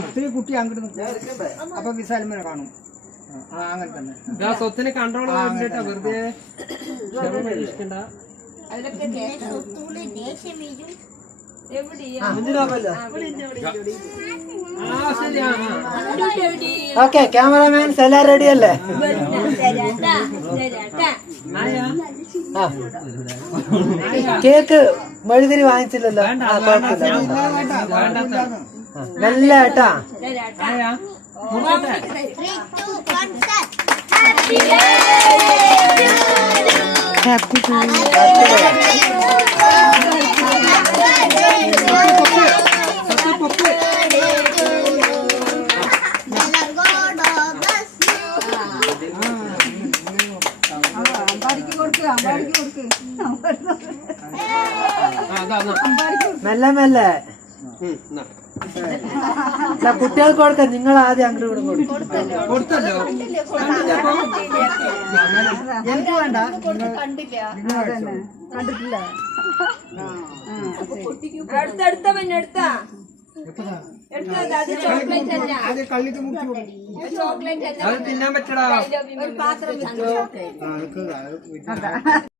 ഒത്തിരി കുട്ടി അങ്ങോട്ട് അപ്പൊ വിശാലമ്മനെ കാണും. അങ്ങനെ തന്നെ സ്വത്തിന് കൺട്രോൾ വെറുതെ ഇഷ്ടണ്ട. ഓക്കെ, ക്യാമറാമാൻസ് എല്ലാം റെഡി അല്ലേ? കേക്ക് മെഴുതിരി വാങ്ങിച്ചില്ലല്ലോ. നല്ല ഏട്ടാ. മെല്ലെ മെല്ലെ കുട്ടികൾക്ക് കൊടുക്കാം. നിങ്ങൾ ആദ്യം അങ്ങോട്ട് കൊടുത്തല്ലോ. എനിക്ക് വേണ്ട, കണ്ടിട്ടില്ല. ചോക്ലേറ്റ് തിന്നാൻ പറ്റടാ.